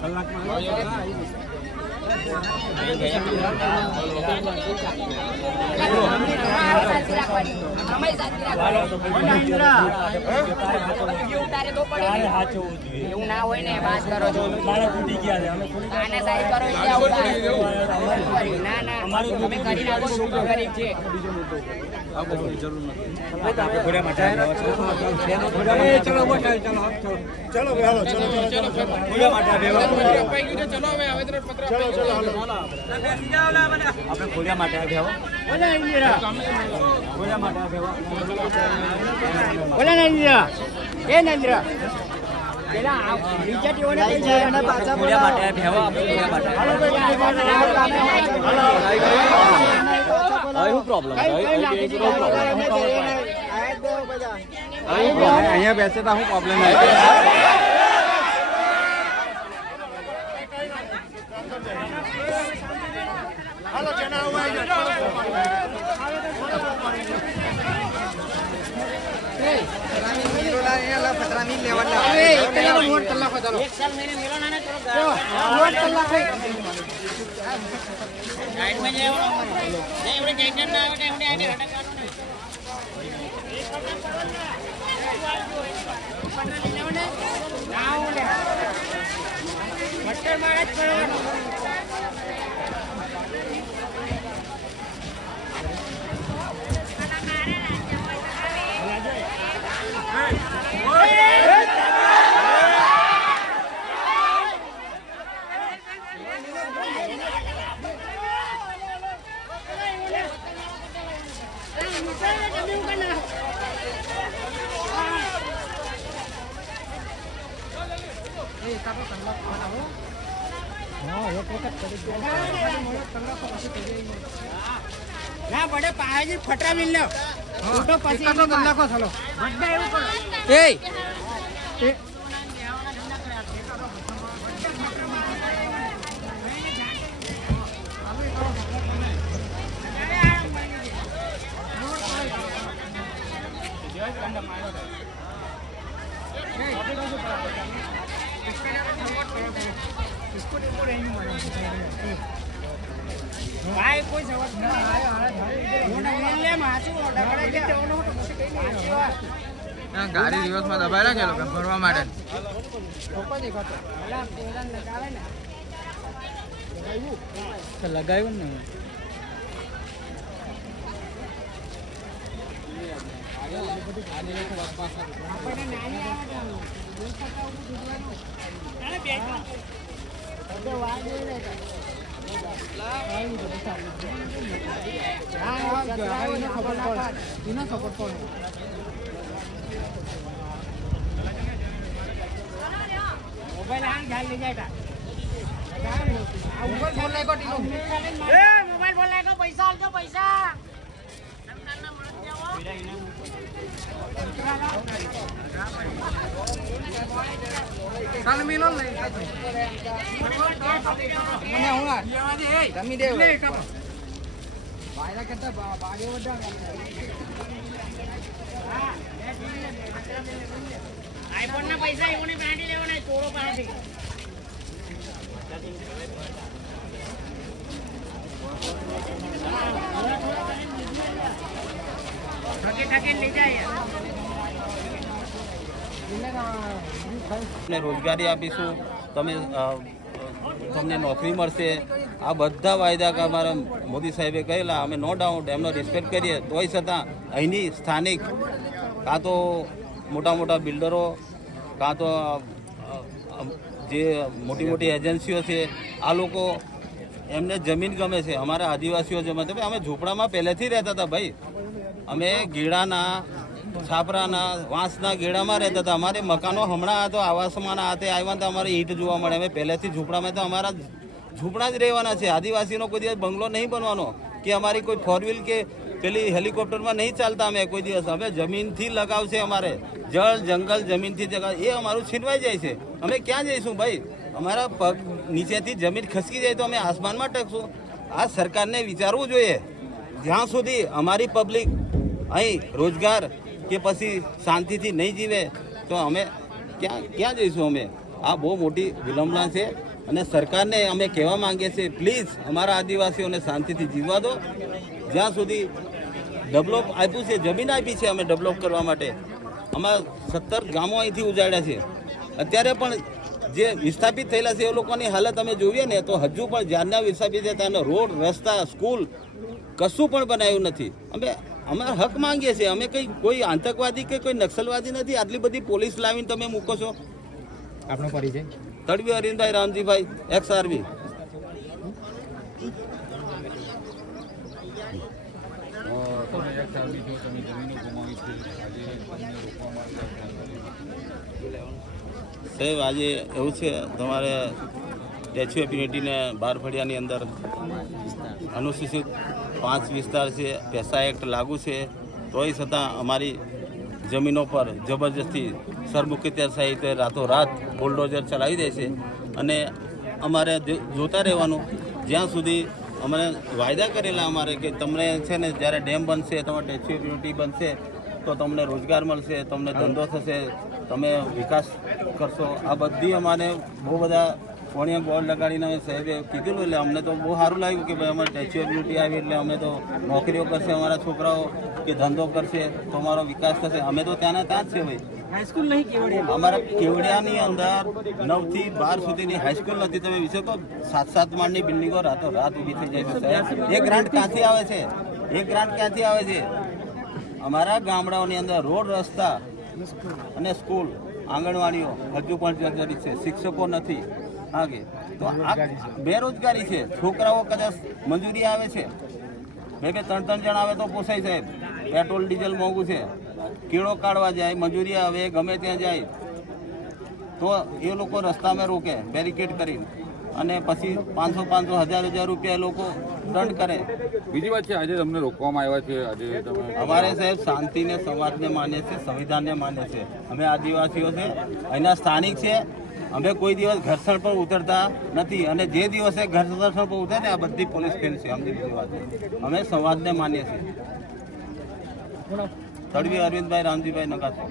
કલાકમાં. બધા ઘરે આવી જશે એવું ના હોય ને વાત કરો છો. આને સાહેબ કરો એટલે આવું થાય. ના ના અમે કરી નાખો શું ગરીબ છે. આપણે ખોડિયા માટે આવ્યા ખોડિયા માટે આવ્યા બોલે નરેન્દ્ર એ નરેન્દ્ર પેલા આ બીજા ટીઓને કઈ જાય અને મટર મારા જ કરવાનું ના પડે પાહેજી ફટાવી લો ફોટો પછી કલાકો થલો એ ભાઈ કોઈ જવાબ ના ગાડી દિવસમાં દબાયેલા છે લોકો ભરવા માટે? ને લગાવ્યું ને આપણને નાની આવે બધે વાળ જોઈ લે તો. હા, હા, ચતરાવો ને ખબર ના પડે. મોબાઈલ આમ ઝાલ લઈ જાય તા. આ ઉપર ફોન લાગ્યો ટીનો. એ, મોબાઈલ ફોન લાગ્યો, પૈસા આલજો, પૈસા. મને હું આ? જમી દેવ. આઈફોન ના. પૈસા એમને બાંધી લેવાના ચોરો પાસેથી ઠકે ઠકે લઈ જાય. તમને રોજગારી આપીશું, તમે તમને નોકરી મળશે. આ બધા વાયદા અમારા મોદી સાહેબે કહેલા અમે નો ડાઉટ, એમનો રિસ્પેક્ટ કરીએ. તોય છતાં અહીંની સ્થાનિક, કાં તો મોટા મોટા બિલ્ડરો, કાં તો જે મોટી મોટી એજન્સીઓ છે, આ લોકો એમને જમીન ગમે છે. અમારા આદિવાસીઓ જમે ભાઈ અમે ઝૂંપડામાં પહેલેથી રહેતા હતા ભાઈ. અમે ગીડાના છાપરાના, વાંસના ગેડામાં રહેતા હતા. અમારે મકાનો હમણાં આ તો આવાસમાં હાથે આવ્યા તો અમારે ઈંટ જોવા મળે. અમે પહેલેથી ઝૂંપડામાં તો અમારા ઝૂંપડા જ રહેવાના છે. આદિવાસીનો કોઈ દિવસ બંગલો નહીં બનવાનો કે અમારી કોઈ ફોર વ્હીલ કે પેલી હેલિકોપ્ટરમાં નહીં ચાલતા અમે કોઈ દિવસ. અમે જમીનથી લગાવ છે અમારે. જળ, જંગલ જમીનથી જગાવ એ અમારું છીનવાઈ જાય છે. અમે ક્યાં જઈશું ભાઈ? અમારા પગ નીચેથી જમીન ખસકી જાય તો અમે આસમાનમાં ટકશું. આ સરકારને વિચારવું જોઈએ. જ્યાં સુધી અમારી પબ્લિક અહીં રોજગાર કે પછી શાંતિથી નહીં જીવે, તો અમે ક્યાં ક્યાં જઈશું અમે? આ બહુ મોટી વિલંબના છે અને સરકારને અમે કહેવા માંગીએ છીએ પ્લીઝ અમારા આદિવાસીઓને શાંતિથી જીવવા દો. જ્યાં સુધી ડેવલપ આપ્યું છે, જમીન આપી છે અમે ડેવલપ કરવા માટે. અમારા સત્તર ગામો અહીંથી ઉજાડ્યા છે. અત્યારે પણ જે વિસ્થાપિત થયેલા છે એ લોકોની હાલત અમે જોઈએ ને તો હજુ પણ જ્યારના વિસ્થાપિત છે ત્યાંનો રોડ રસ્તા સ્કૂલ કશું પણ બનાવ્યું નથી. અમે અમારે હક માંગીએ છીએ. અમે કંઈ કોઈ આતંકવાદી કે કોઈ નક્સલવાદી નથી. આટલી બધી પોલીસ લાવીને તમે મૂકો છો. આપણો પરિચય? તડવી અરવિંદભાઈ રામજીભાઈ એક્સ આરબી સાહેબ, આજે એવું છે, તમારે સ્ટેચ્યુ ઓફ યુનિટીને બાર ફળિયાની અંદર અનુસૂચિત પાંચ વિસ્તાર છે, પેસા એક્ટ લાગુ છે, તોય છતાં અમારી જમીનો પર જબરજસ્તી સરમુખત્યાર સાહિત્ય રાતોરાત બુલડોઝર ચલાવી દે છે અને અમારે જોતા રહેવાનું, જ્યાં સુધી અમને વાયદા કરેલા અમારે કે તમને છે ને જ્યારે ડેમ બનશે, તમારે સ્ટેચ્યુ ઓફ યુનિટી બનશે તો તમને રોજગાર મળશે તમને ધંધો થશે તમે વિકાસ કરશો. આ બધી અમારે બહુ બધા કોણીએ બોર્ડ લગાડીને સાહેબે કીધેલું એટલે અમને તો બહુ સારું લાગ્યું કે ભાઈ અમારે સ્ટેચ્યુ ઓફ યુનિટી આવી એટલે અમે તો નોકરીઓ કરશે અમારા છોકરાઓ કે ધંધો કરશે તો અમારો વિકાસ થશે. અમે તો ત્યાંના ત્યાં જ છે ભાઈ. હાઈસ્કૂલ નહીં કેવડિયા? અમારા કેવડિયાની અંદર નવથી બાર સુધીની હાઈસ્કૂલ નથી તમે વિશે તો સાત સાત માળની બિલ્ડિંગો રાતો રાત ઊભી થઈ જાય છે એક એ ગ્રાન્ટ ક્યાંથી આવે છે? એ ગ્રાન્ટ ક્યાંથી આવે છે? અમારા ગામડાઓની અંદર રોડ, રસ્તા અને સ્કૂલ, આંગણવાડીઓ હજુ પણ જર્જરિત છે. શિક્ષકો નથી. હાગે તો આ બેરોજગારી છે. છોકરાઓ કદાચ મજૂરી આવે છે. બે બે, ત્રણ ત્રણ જણ આવે તો પોસાય સાહેબ. પેટ્રોલ, ડીઝલ મોંઘું છે. કીડો કાઢવા જાય, મજૂરી આવે, ગમે ત્યાં જાય. તો એ લોકો રસ્તામાં રોકે, બેરિકેડ કરીને. અને પછી પાંચસો પાંચસો હજાર હજાર રૂપિયા લોકો દંડ કરે. બીજી વાત છે આજે તમને રોકવામાં આવ્યા છે આજે તમે અમારે સાહેબ શાંતિને સમાજને માને છે સંવિધાનને માને છે. અમે આદિવાસીઓ છે અહીંના સ્થાનિક છે. અમે કોઈ દિવસ ઘર્ષણ પર ઉતરતા નથી અને જે દિવસે ઘર્ષણ પર ઉતરે ને આ બધી પોલીસ ફેલ છે અમની બીજી વાત અમે સમાજને માનીએ છીએ. તડવી અરવિંદભાઈ રામજીભાઈ નકાસા